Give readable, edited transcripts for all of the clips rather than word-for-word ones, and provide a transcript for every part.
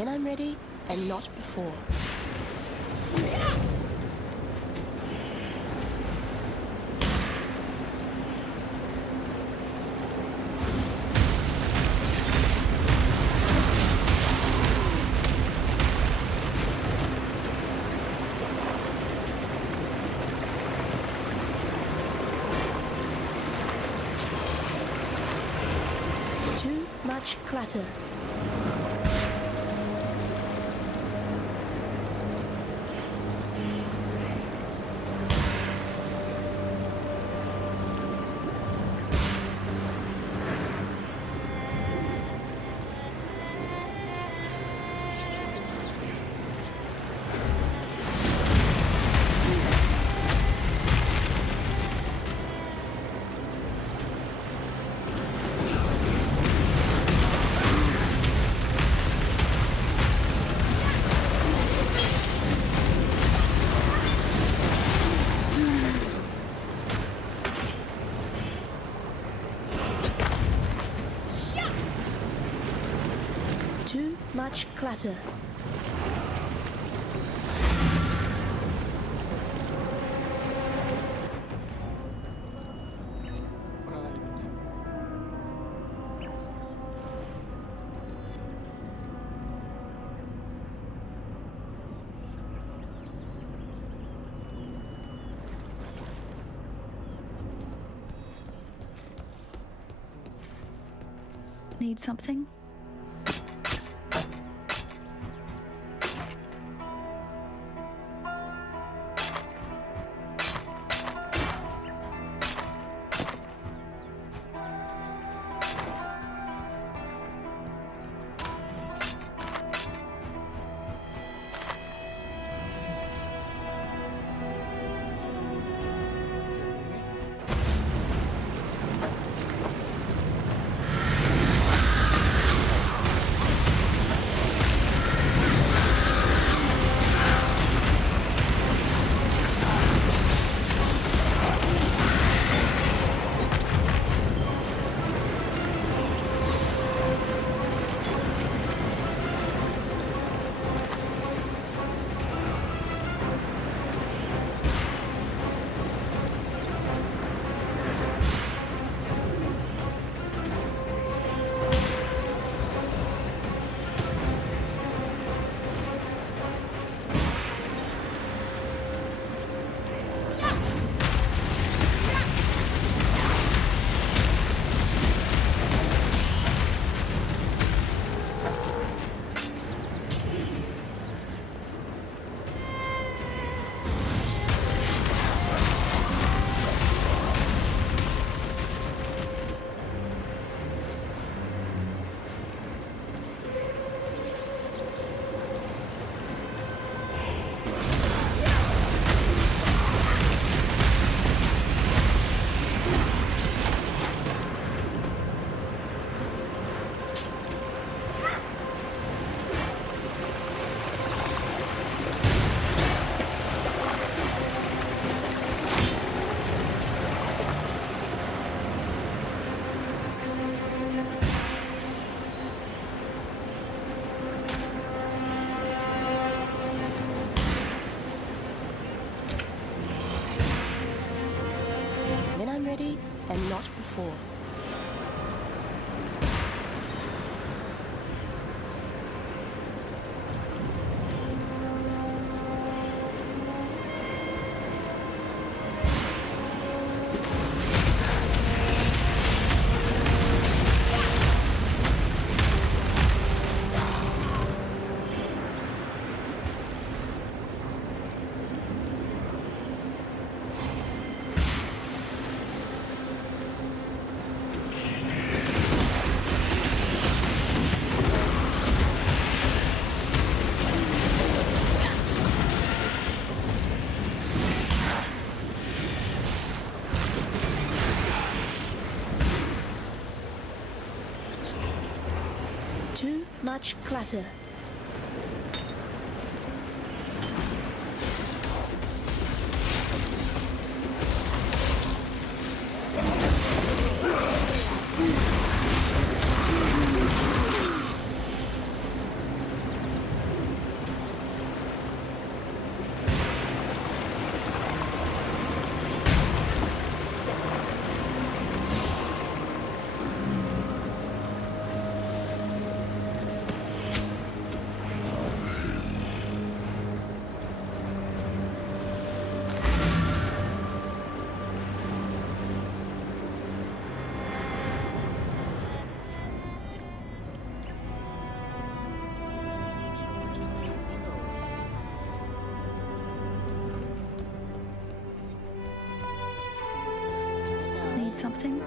When I'm ready, and not before. Too much clutter. Too much clutter. Need something? And not before. Too much clutter. something?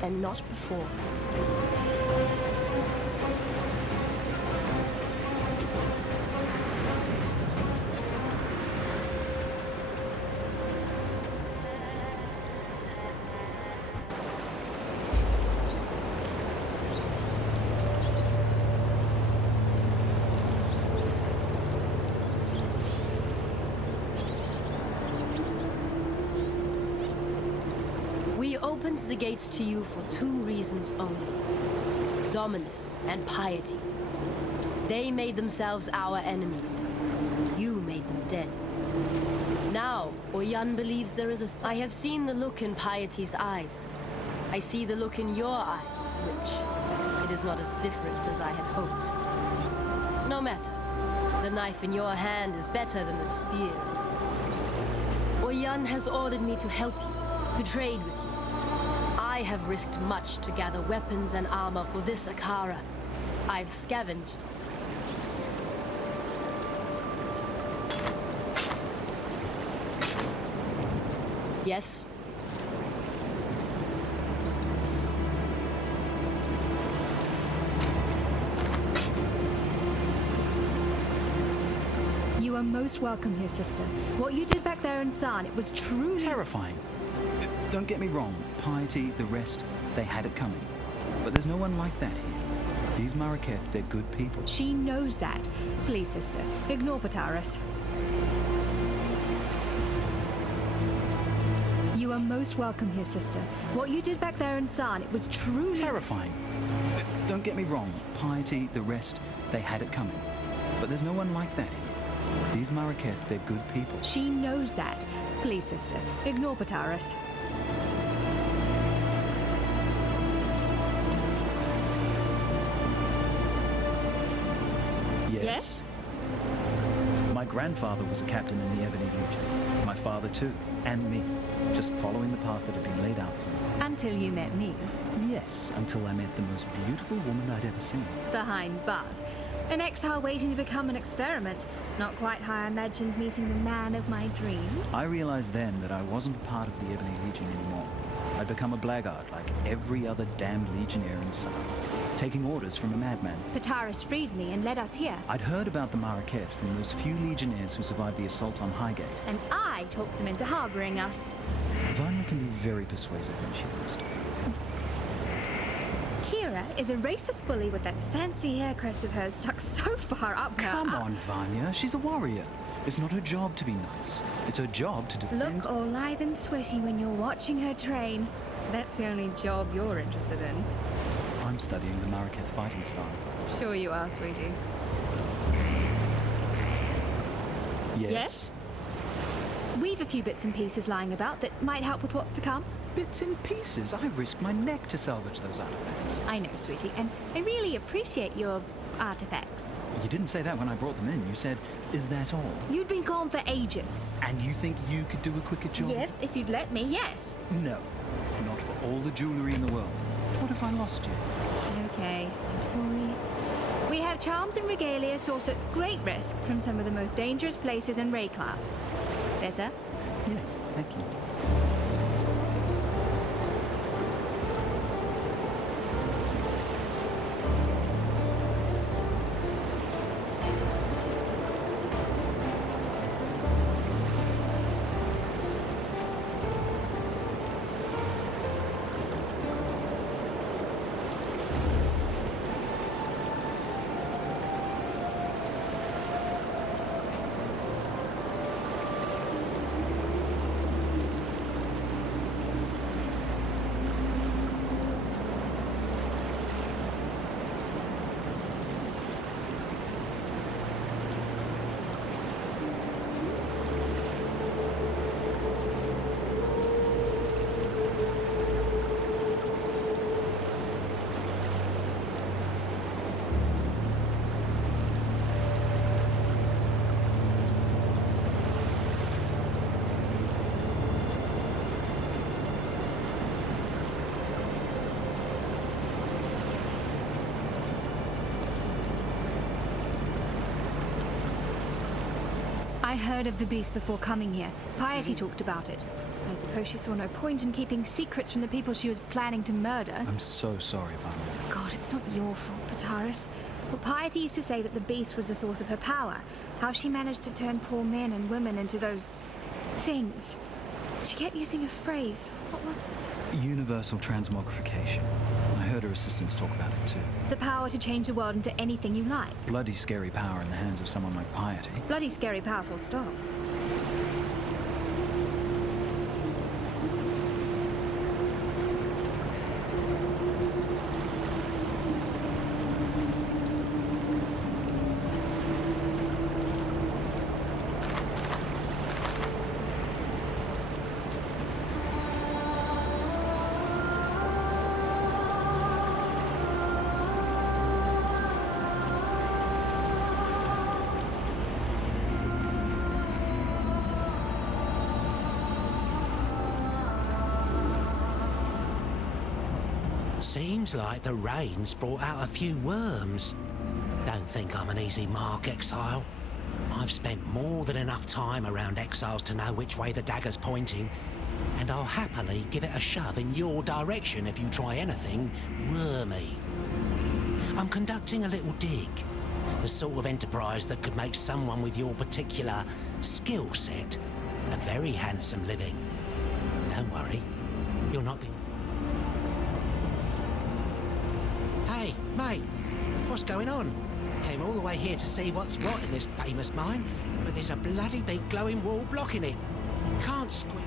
And not before. We opened the gates to you for two reasons only: dominance and piety. They made themselves our enemies. You made them dead. Now, Oyan believes there is a... I have seen the look in piety's eyes. I see the look in your eyes, which it is not as different as I had hoped. No matter. The knife in your hand is better than the spear. Oyan has ordered me to help you, to trade with you. I have risked much to gather weapons and armor for this Akara. I've scavenged. Yes? You are most welcome here, sister. What you did back there in San, it was truly... terrifying. Don't get me wrong, piety, the rest, they had it coming. But there's no one like that here. These Maraketh, they're good people. She knows that. Please, sister, ignore Pataris. You are most welcome here, sister. What you did back there in San, it was truly... terrifying. Don't get me wrong, piety, the rest, they had it coming. But there's no one like that here. These Maraketh, they're good people. She knows that. Please, sister, ignore Pataris. Yes? My grandfather was a captain in the Ebony Legion. My father too, and me. Just following the path that had been laid out for me. Until you met me. Yes, until I met the most beautiful woman I'd ever seen. Behind bars. An exile waiting to become an experiment. Not quite how I imagined meeting the man of my dreams. I realized then that I wasn't part of the Ebony Legion anymore. I'd become a blackguard like every other damned legionnaire in Sun, taking orders from a madman. Pataris freed me and led us here. I'd heard about the Maraketh from those few legionnaires who survived the assault on Highgate. And I talked them into harboring us. Vanya can be very persuasive when she wants to. Kira is a racist bully with that fancy hair crest of hers stuck so far up her... Come on, Vanya. She's a warrior. It's not her job to be nice. It's her job to defend... Look all lithe and sweaty when you're watching her train. That's the only job you're interested in. I'm studying the Maraketh fighting style. Sure you are, sweetie. Yes? We've a few bits and pieces lying about that might help with what's to come. Bits and pieces. I risked my neck to salvage those artifacts. I know, sweetie, and I really appreciate your artifacts. You didn't say that when I brought them in. You said, is that all? You'd been gone for ages. And you think you could do a quicker job? Yes, if you'd let me, yes. No. Not for all the jewelry in the world. What if I lost you? Okay, I'm sorry. We have charms and regalia sourced at great risk from some of the most dangerous places in Rayclast. Better? Yes, thank you. I heard of the beast before coming here. Piety talked about it. I suppose she saw no point in keeping secrets from the people she was planning to murder. I'm so sorry, Vanya. God, it's not your fault, Pataris. But Piety used to say that the beast was the source of her power. How she managed to turn poor men and women into those things. She kept using a phrase. What was it? Universal transmogrification. I heard her assistants talk about it too. The power to change the world into anything you like. Bloody scary power in the hands of someone like Piety. Bloody scary powerful stop. Seems like the rain's brought out a few worms. Don't think I'm an easy mark, Exile. I've spent more than enough time around Exiles to know which way the dagger's pointing, and I'll happily give it a shove in your direction if you try anything wormy. I'm conducting a little dig, the sort of enterprise that could make someone with your particular skill set a very handsome living. Don't worry, you'll not be... Hey, mate, what's going on? Came all the way here to see what's what in this famous mine, but there's a bloody big glowing wall blocking it. Can't squeeze.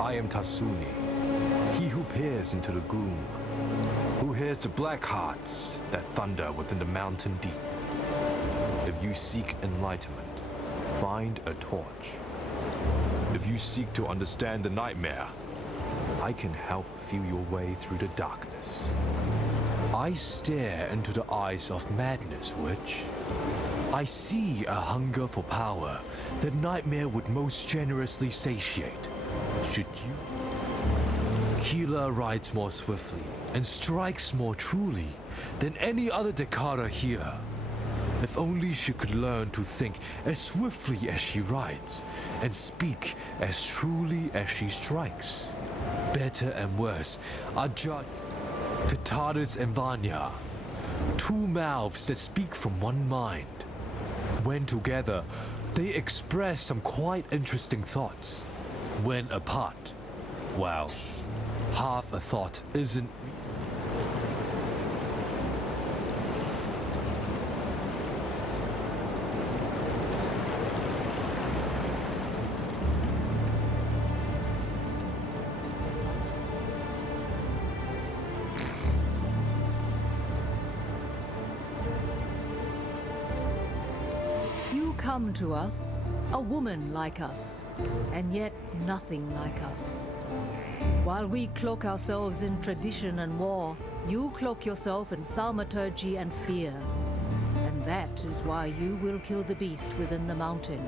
I am Tasuni, he who peers into the gloom, who hears the black hearts that thunder within the mountain deep. If you seek enlightenment, find a torch. If you seek to understand the nightmare, I can help feel your way through the darkness. I stare into the eyes of madness, Witch. I see a hunger for power that nightmare would most generously satiate. Should you? Keela rides more swiftly and strikes more truly than any other Dakara here. If only she could learn to think as swiftly as she rides and speak as truly as she strikes. Better and worse are judged Pitaris and Vanya, two mouths that speak from one mind. When together, they express some quite interesting thoughts. When apart, Well, half a thought isn't. You come to us, a woman like us, and yet nothing like us. While we cloak ourselves in tradition and war, you cloak yourself in thaumaturgy and fear. And that is why you will kill the beast within the mountain.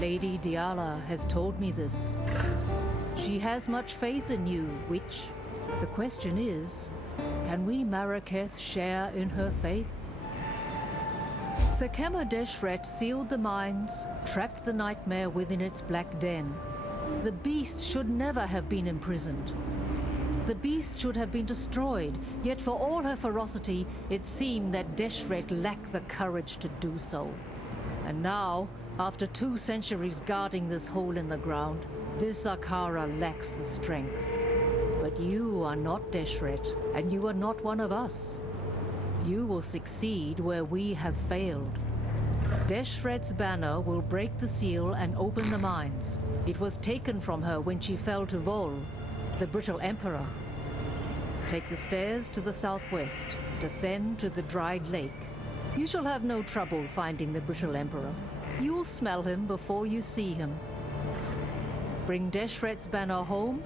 Lady Diala has told me this. She has much faith in you, which, the question is, can we Marraketh share in her faith? Sekema Deshret sealed the mines, trapped the nightmare within its black den. The beast should never have been imprisoned. The beast should have been destroyed, yet for all her ferocity, it seemed that Deshret lacked the courage to do so. And now, after 2 centuries guarding this hole in the ground, this Akara lacks the strength. But you are not Deshret, and you are not one of us. You will succeed where we have failed. Deshret's banner will break the seal and open the mines. It was taken from her when she fell to Vol, the brittle emperor. Take the stairs to the southwest. Descend to the dried lake. You shall have no trouble finding the brittle emperor. You'll smell him before you see him. Bring Deshret's banner home,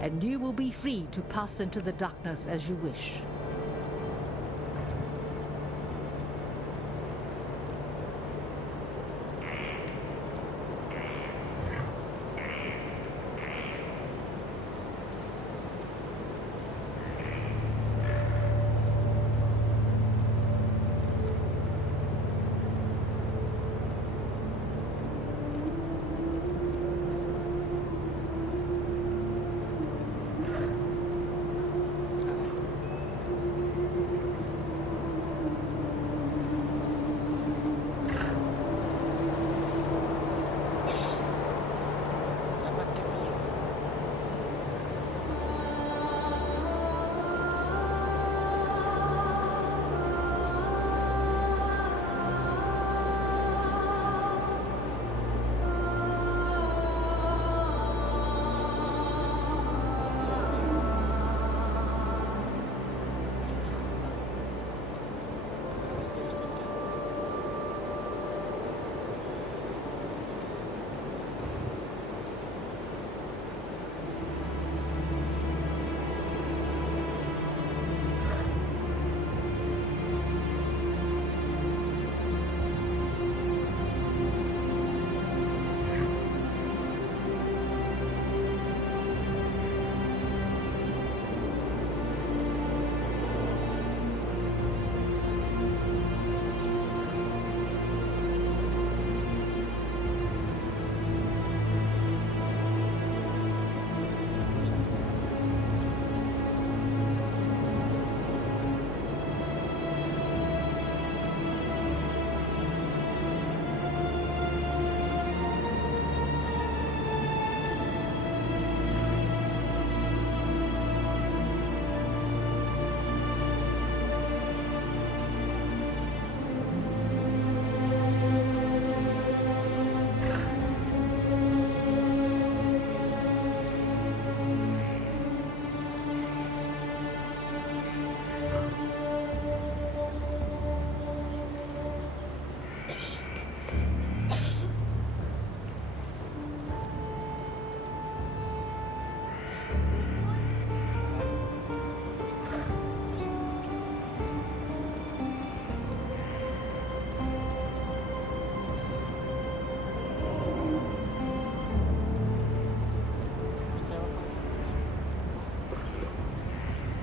and you will be free to pass into the darkness as you wish.